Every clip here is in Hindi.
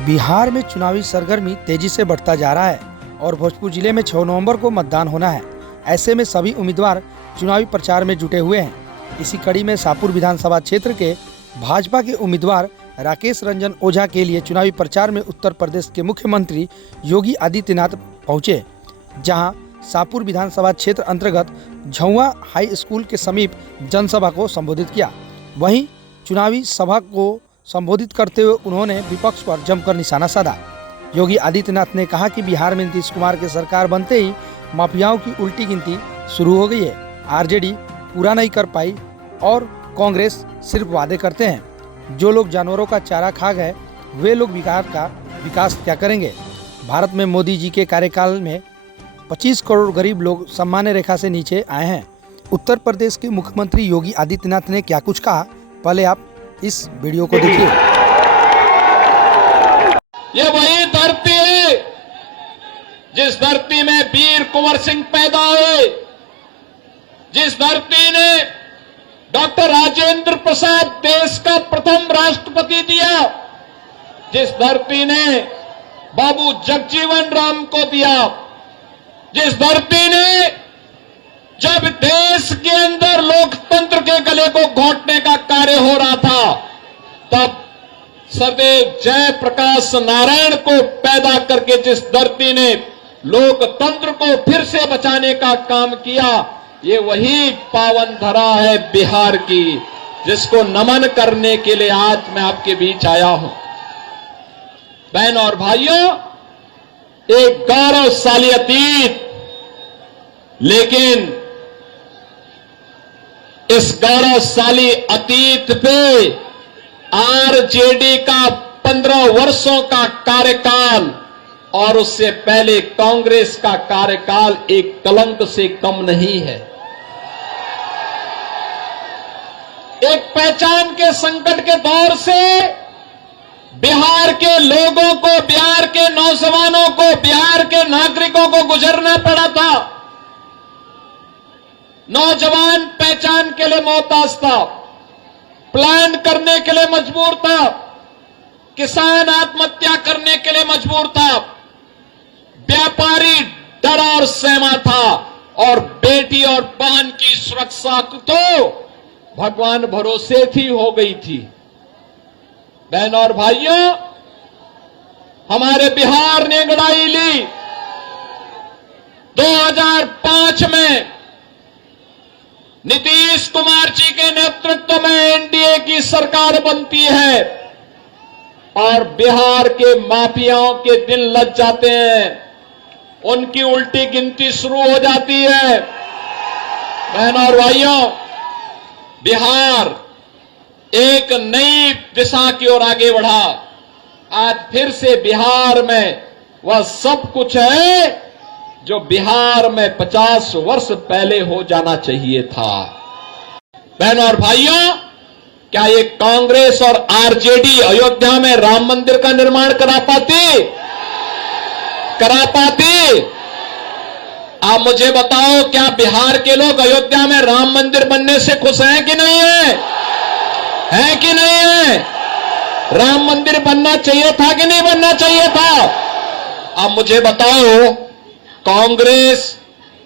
बिहार में चुनावी सरगर्मी तेजी से बढ़ता जा रहा है और भोजपुर जिले में 6 नवंबर को मतदान होना है। ऐसे में सभी उम्मीदवार चुनावी प्रचार में जुटे हुए हैं। इसी कड़ी में शाहपुर विधानसभा क्षेत्र के भाजपा के उम्मीदवार राकेश रंजन ओझा के लिए चुनावी प्रचार में उत्तर प्रदेश के मुख्यमंत्री योगी आदित्यनाथ पहुंचे, जहां शाहपुर विधानसभा क्षेत्र अंतर्गत झौवा हाई स्कूल के समीप जनसभा को संबोधित किया। वहीं चुनावी सभा को संबोधित करते हुए उन्होंने विपक्ष पर जमकर निशाना साधा। योगी आदित्यनाथ ने कहा कि बिहार में नीतीश कुमार की सरकार बनते ही माफियाओं की उल्टी गिनती शुरू हो गई है। आरजेडी पूरा नहीं कर पाई और कांग्रेस सिर्फ वादे करते हैं। जो लोग जानवरों का चारा खा गए वे लोग बिहार का विकास क्या करेंगे। भारत में मोदी जी के कार्यकाल में 25 करोड़ गरीब लोग सामान्य रेखा से नीचे आए हैं। उत्तर प्रदेश के मुख्यमंत्री योगी आदित्यनाथ ने क्या कुछ कहा, पहले आप इस वीडियो को देखिए। ये वही धरती है जिस धरती में वीर कुंवर सिंह पैदा हुए, जिस धरती ने डॉक्टर राजेंद्र प्रसाद देश का प्रथम राष्ट्रपति दिया, जिस धरती ने बाबू जगजीवन राम को दिया, जिस धरती ने जब देश के अंदर लोकतंत्र के गले को घोंटने का कार्य हो रहा था, तब सदैव जयप्रकाश नारायण को पैदा करके जिस धरती ने लोकतंत्र को फिर से बचाने का काम किया, ये वही पावन धरा है बिहार की, जिसको नमन करने के लिए आज मैं आपके बीच आया हूं। बहन और भाइयों, एक गौरवशाली अतीत, लेकिन इस गौरवशाली अतीत पे आरजेडी का 15 वर्षों का कार्यकाल और उससे पहले कांग्रेस का कार्यकाल एक कलंक से कम नहीं है। एक पहचान के संकट के दौर से बिहार के लोगों को, बिहार के नौजवानों को, बिहार के नागरिकों को गुजरना पड़ा था। नौजवान पहचान के लिए मोहताज था, प्लान करने के लिए मजबूर था, किसान आत्महत्या करने के लिए मजबूर था, व्यापारी डरा और सहमा था, और बेटी और बहन की सुरक्षा तो भगवान भरोसे थी हो गई थी। बहन और भाइयों, हमारे बिहार ने अंगड़ाई ली। 2005 में नीतीश कुमार जी के नेतृत्व में एनडीए की सरकार बनती है और बिहार के माफियाओं के दिन लग जाते हैं, उनकी उल्टी गिनती शुरू हो जाती है। बहन और भाइयों, बिहार एक नई दिशा की ओर आगे बढ़ा। आज फिर से बिहार में वह सब कुछ है जो बिहार में 50 वर्ष पहले हो जाना चाहिए था। बहनों और भाइयों, क्या ये कांग्रेस और आरजेडी अयोध्या में राम मंदिर का निर्माण करा पाती? आप मुझे बताओ, क्या बिहार के लोग अयोध्या में राम मंदिर बनने से खुश हैं कि नहीं है? है कि नहीं है? राम मंदिर बनना चाहिए था कि नहीं बनना चाहिए था? आप मुझे बताओ, कांग्रेस,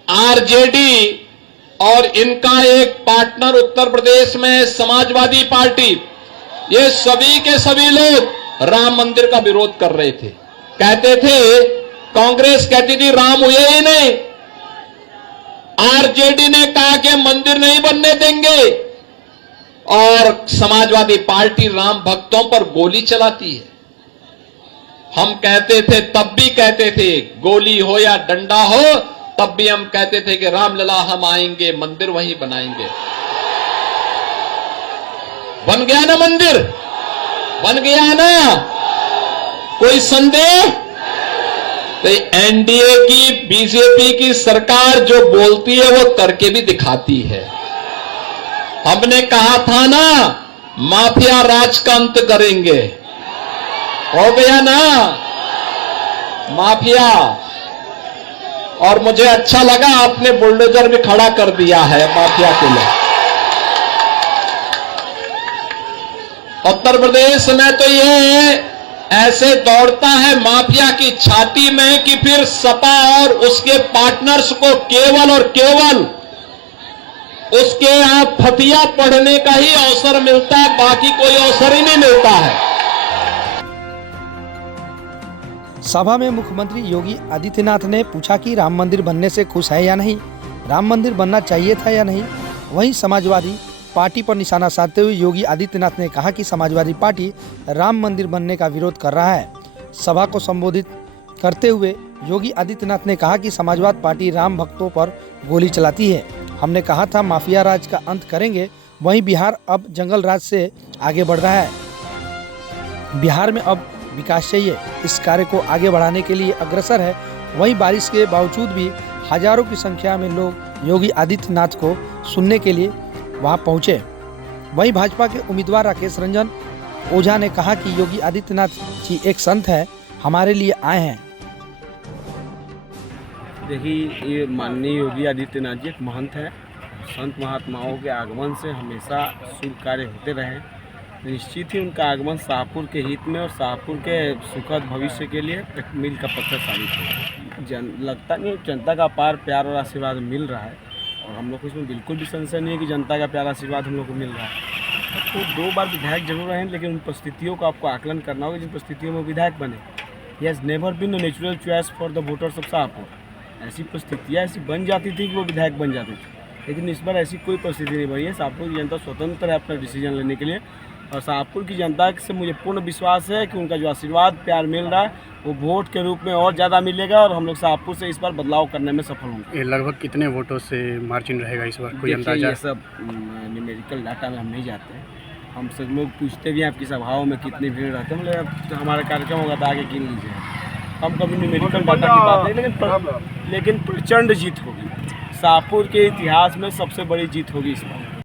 आरजेडी और इनका एक पार्टनर उत्तर प्रदेश में समाजवादी पार्टी, ये सभी के सभी लोग राम मंदिर का विरोध कर रहे थे। कहते थे, कांग्रेस कहती थी राम हुए ही नहीं, आरजेडी ने कहा कि मंदिर नहीं बनने देंगे, और समाजवादी पार्टी राम भक्तों पर गोली चलाती है। हम कहते थे, तब भी कहते थे, गोली हो या डंडा हो, तब भी हम कहते थे कि रामलला हम आएंगे, मंदिर वहीं बनाएंगे। बन गया ना मंदिर? बन गया ना? कोई संदेह? तो एनडीए की, बीजेपी की सरकार जो बोलती है वो करके भी दिखाती है। हमने कहा था ना, माफिया राज का अंत करेंगे, हो गया ना माफिया। और मुझे अच्छा लगा, आपने बुलडोजर भी खड़ा कर दिया है माफिया के लिए। उत्तर प्रदेश में तो ये है ऐसे दौड़ता है माफिया की छाती में कि फिर सपा और उसके पार्टनर्स को केवल और केवल उसके यहां फतिया पढ़ने का ही अवसर मिलता है, बाकी कोई अवसर ही नहीं मिलता है। सभा में मुख्यमंत्री योगी आदित्यनाथ ने पूछा कि राम मंदिर बनने से खुश है या नहीं, राम मंदिर बनना चाहिए था या नहीं। वहीं समाजवादी पार्टी पर निशाना साधते हुए योगी आदित्यनाथ ने कहा कि समाजवादी पार्टी राम मंदिर बनने का विरोध कर रहा है। सभा को संबोधित करते हुए योगी आदित्यनाथ ने कहा कि समाजवादी पार्टी राम भक्तों पर गोली चलाती है। हमने कहा था माफिया राज का अंत करेंगे, वहीं बिहार अब जंगल राज से आगे बढ़ रहा है। बिहार में अब विकास चाहिए, इस कार्य को आगे बढ़ाने के लिए अग्रसर है। वहीं बारिश के बावजूद भी हजारों की संख्या में लोग योगी आदित्यनाथ को सुनने के लिए वहां पहुंचे। वहीं भाजपा के उम्मीदवार राकेश रंजन ओझा ने कहा कि योगी आदित्यनाथ जी एक संत है, हमारे लिए आए हैं। देखिए, ये माननीय योगी आदित्यनाथ जी एक महंत है। संत महात्माओं के आगमन से हमेशा शुभ कार्य होते रहे। निश्चित ही उनका आगमन शाहपुर के हित में और शाहपुर के सुखद भविष्य के लिए एक मील का पत्थर साबित है। लगता नहीं, जनता का अपार प्यार और आशीर्वाद मिल रहा है और हम लोग को इसमें बिल्कुल भी संशय नहीं है कि जनता का प्यार आशीर्वाद हम लोग को मिल रहा है। तो 2 बार विधायक जरूर रहे हैं, लेकिन उन परिस्थितियों का आपको आकलन करना होगा जिन परिस्थितियों में विधायक बने। He has never been a natural choice for the voters of Shahpur. ऐसी परिस्थितियाँ ऐसी बन जाती थी कि वो विधायक बन जाते थे, लेकिन इस बार ऐसी कोई परिस्थिति नहीं बनी है। शाहपुर की जनता स्वतंत्र है अपना डिसीजन लेने के लिए और शाहपुर की जनता से मुझे पूर्ण विश्वास है कि उनका जो आशीर्वाद प्यार मिल रहा है वो वोट के रूप में और ज़्यादा मिलेगा और हम लोग शाहपुर से इस बार बदलाव करने में सफल होंगे। लगभग कितने वोटों से मार्जिन रहेगा इस बार, कोई अंदाजा? ये सब न्यूमेरिकल डाटा में हम नहीं जाते हैं। हम सब लोग पूछते भी हैं आपकी सभाओं में कितनी भीड़ रहती है, मतलब हमारा कार्यक्रम होगा तो आगे गिन लीजिए। हम कभी न्यूमेरिकल डाटा की बात नहीं, लेकिन प्रचंड जीत होगी। शाहपुर के इतिहास में सबसे बड़ी जीत होगी इस बार।